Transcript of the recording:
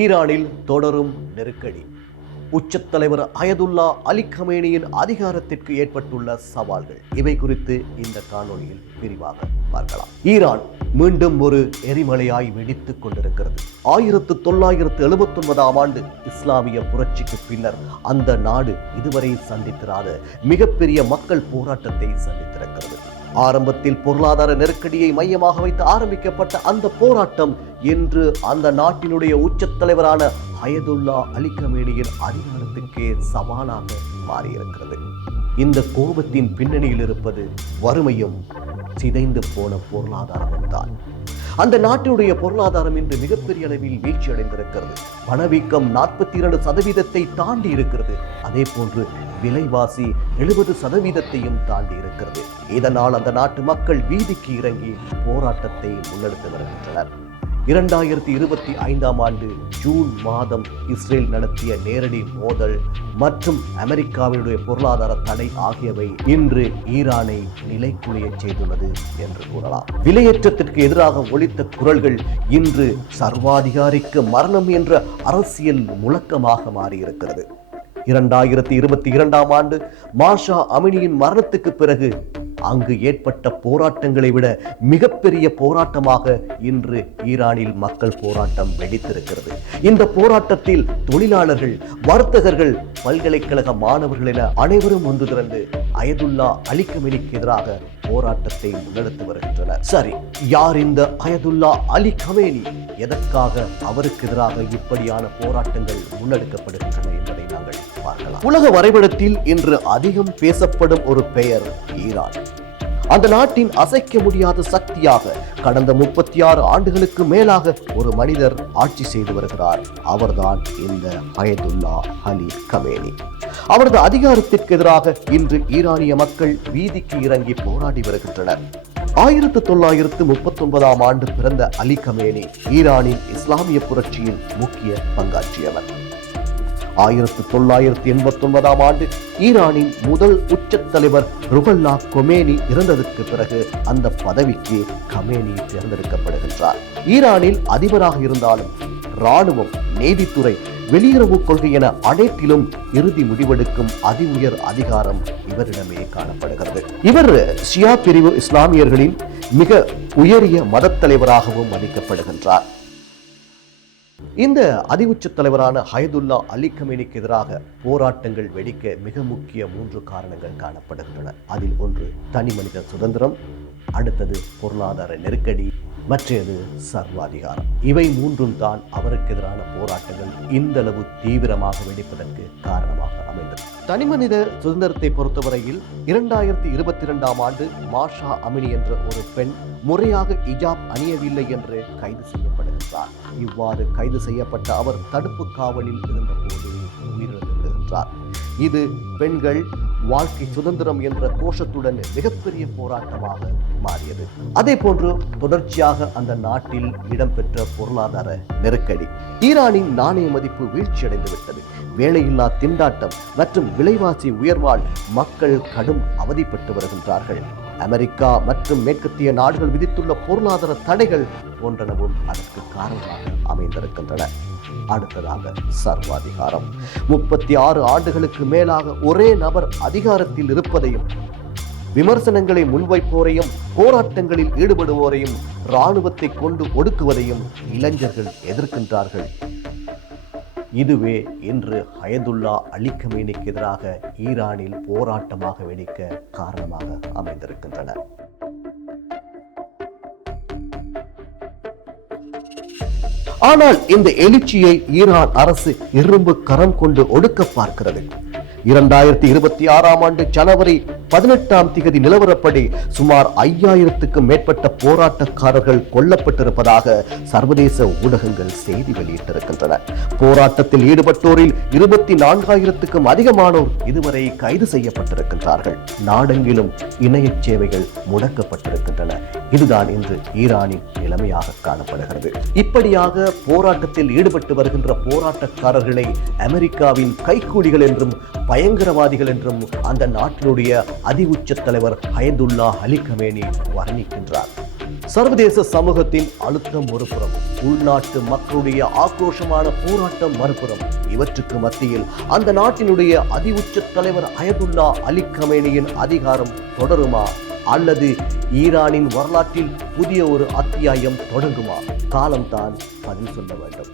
ஈரானில் தொடரும் நெருக்கடி. உச்சத்தலைவர் அயதுல்லா அலி கமேனியின் அதிகாரத்திற்கு ஏற்பட்டுள்ள சவால்கள், இவை குறித்து இந்த காணொளியில் விரிவாக பார்க்கலாம். ஈரான் மீண்டும் ஒரு எரிமலையாய் வெடித்துக் கொண்டிருக்கிறது. 1979ஆம் ஆண்டு இஸ்லாமிய புரட்சிக்கு பின்னர் அந்த நாடு இதுவரை சந்தித்திராத மிகப்பெரிய மக்கள் போராட்டத்தை சந்தித்திருக்கிறது. ஆரம்பத்தில் பொருளாதார நெருக்கடியை மையமாக வைத்து ஆரம்பிக்கப்பட்ட அந்த போராட்டம் இன்று அந்த நாட்டினுடைய உச்சத்தலைவரான அயதுல்லா அலி கமேனியின் அதிகாரத்துக்கே சவாலாக மாறியிருக்கிறது. இந்த கோபத்தின் பின்னணியில் இருப்பது வறுமையும் சிதைந்து போன பொருளாதாரமும் தான். அந்த நாட்டினுடைய பொருளாதாரம் இன்று மிகப்பெரிய அளவில் வீழ்ச்சி அடைந்திருக்கிறது. பணவீக்கம் 42% தாண்டி இருக்கிறது. அதே போன்று விலைவாசி 70%ஐயும் தாண்டி இருக்கிறது. இதனால் அந்த நாட்டு மக்கள் வீதிக்கு இறங்கி போராட்டத்தை முன்னெடுத்து வருகின்றனர். 2025ஆம் ஆண்டு ஜூன் மாதம் இஸ்ரேல் நடத்திய நேரடி மோதல் மற்றும் அமெரிக்காவினுடைய பொருளாதார தடை ஆகியவை இன்று ஈரானை நிலைக்குலைய செய்துள்ளது என்று கூறலாம். விலையேற்றத்திற்கு எதிராக ஒலித்த குரல்கள் இன்று சர்வாதிகாரிக்கு மரணம் என்ற அரசியல் முழக்கமாக மாறியிருக்கிறது. 2022ஆம் ஆண்டு மாஷா அமினியின் மரணத்துக்கு பிறகு அங்கு ஏற்பட்ட போராட்டங்களை விட மிகப்பெரிய போராட்டமாக இன்று ஈரானில் மக்கள் போராட்டம் வெடித்திருக்கிறது. இந்த போராட்டத்தில் தொழிலாளர்கள், வர்த்தகர்கள், பல்கலைக்கழக மாணவர்கள் என அனைவரும் ஒன்று திரண்டு அயதுல்லா அலி கமேனிக்கு எதிராக போராட்டத்தை முன்னெடுத்து வருகின்றனர். சரி, யார் இந்த அயதுல்லா அலி கமேனி? எதற்காக அவருக்கு எதிராக இப்படியான போராட்டங்கள் முன்னெடுக்கப்படுகின்றன என்பதை நாங்கள் பார்க்கலாம். உலக வரைபடத்தில் இன்று அதிகம் பேசப்படும் ஒரு பெயர் ஈரான். அந்த நாட்டின் அசைக்க முடியாத சக்தியாக கடந்த 36 ஆண்டுகளுக்கு மேலாக ஒரு மனிதர் ஆட்சி செய்து வருகிறார். அவர்தான் இந்த அயதுல்லா அலி கமேனி. அவரது அதிகாரத்திற்கு எதிராக இன்று ஈரானிய மக்கள் வீதிக்கு இறங்கி போராடி வருகின்றனர். 1939ஆம் ஆண்டு பிறந்த அலி கமேனி ஈரானின் இஸ்லாமிய புரட்சியில் முக்கிய பங்காற்றியவர். 1989ஆம் ஆண்டு ஈரானின் முதல் உச்சத் தலைவர் ருஹல்லா கொமேனி இறந்ததற்கு பிறகு அந்த பதவிக்கு கமேனி தேர்ந்தெடுக்கப்படுகின்றார். ஈரானில் அதிபராக இருந்தாலும் இராணுவம், நீதித்துறை, வெளியுறவு கொள்கை என அனைத்திலும் இறுதி முடிவெடுக்கும் அதி உயர் அதிகாரம் இவரிடமே காணப்படுகிறது. இவர் ஷியா பிரிவு இஸ்லாமியர்களின் மிக உயரிய மதத் தலைவராகவும் மதிக்கப்படுகின்றார். இந்த அதிஉச்ச தலைவரான அயதுல்லா அலி கமேனிக்கு எதிராக போராட்டங்கள் வெடிக்க மிக முக்கிய 3 காரணங்கள் காணப்படுகின்றன. அதில் ஒன்று தனி மனித சுதந்திரம், அடுத்தது பொருளாதார நெருக்கடி, மற்றது சர்வாதிகாரம். இவை 3ம் தான் அவருக்கு எதிரான போராட்டங்கள் இந்த அளவு தீவிரமாக வெடிப்பதற்கு காரணமாக அமைந்தது. தனிமனித சுதந்திரத்தை பொறுத்தவரையில் 2022ஆம் ஆண்டு மாஷா அமினி என்ற ஒரு பெண் முறையாக ஹிஜாப் அணியவில்லை என்று கைது செய்யப்படுகின்றார். இவ்வாறு கைது செய்யப்பட்ட அவர் தடுப்பு காவலில் இருந்தபோது உயிரிழந்திருக்கின்றார். இது பெண்கள் வாழ்க்கை சுதந்திரம் என்ற கோஷத்துடன் மிகப்பெரிய போராட்டமாக மாறியது. அதே போன்று தொடர்ச்சியாக அந்த நாட்டில் இடம்பெற்ற பொருளாதார நெருக்கடி, ஈரானின் நாணய மதிப்பு வீழ்ச்சியடைந்து விட்டது. வேலையில்லா திண்டாட்டம் மற்றும் விலைவாசி உயர்வால் மக்கள் கடும் அவதிப்பட்டு வருகின்றார்கள். அமெரிக்கா மற்றும் மேற்கத்திய நாடுகள் விதித்துள்ள பொருளாதார தடைகள் போன்றனவும் அதற்கு காரணமாக அமைந்திருக்கின்றன. அடுத்ததாக சர்வாதிகாரம். 36 ஆண்டுகளுக்கு மேலாக ஒரே நபர் அதிகாரத்தில் இருப்பதையும், விமர்சனங்களை முன்வைப்போரையும், போராட்டங்களில் ஈடுபடுவோரையும் இராணுவத்தை கொண்டு ஒடுக்குவதையும் இளைஞர்கள் எதிர்க்கின்றார்கள். இதுவே இன்று அயதுல்லா அலி கமேனிக்கு எதிராக ஈரானில் போராட்டமாக வெடிக்க காரணமாக அமைந்திருக்கின்றன. ஆனால் இந்த எழுச்சியை ஈரான் அரசு இரும்பு கரம் கொண்டு ஒடுக்க பார்க்கிறது. 2026ஆம் ஆண்டு ஜனவரி 18ஆம் தேதி நிலவரப்படி சுமார் 5000க்கும் மேற்பட்ட போராட்டக்காரர்கள் கொல்லப்பட்டிருப்பதாக சர்வதேச ஊடகங்கள் செய்தி வெளியிட்டிருக்கின்றன. போராட்டத்தில் ஈடுபட்டோரில் 24,000க்கும் அதிகமானோர் இதுவரை கைது செய்யப்பட்டிருக்கின்றார்கள். நாடெங்கிலும் இணைய சேவைகள் முடக்கப்பட்டிருக்கின்றன. இதுதான் இன்று ஈரானின் நிலைமையாக காணப்படுகிறது. இப்படியாக போராட்டத்தில் ஈடுபட்டு வருகின்ற போராட்டக்காரர்களை அமெரிக்காவின் கைக்கூலிகள் என்றும் பயங்கரவாதிகள் என்றும் அந்த நாட்டினுடைய அதிஉச்ச தலைவர் அயதுல்லா அலி கமேனி வர்ணிக்கின்றார். சர்வதேச சமூகத்தின் அழுத்தம் ஒருபுறம், உள்நாட்டு மக்களுடைய ஆக்ரோஷமான போராட்டம் மறுபுறம், இவற்றுக்கு மத்தியில் அந்த நாட்டினுடைய உச்ச தலைவர் அயதுல்லா அலி கமேனியின் அதிகாரம் தொடருமா அல்லது ஈரானின் வரலாற்றில் புதிய ஒரு அத்தியாயம் தொடங்குமா? காலம்தான் பதில் சொல்ல வேண்டும்.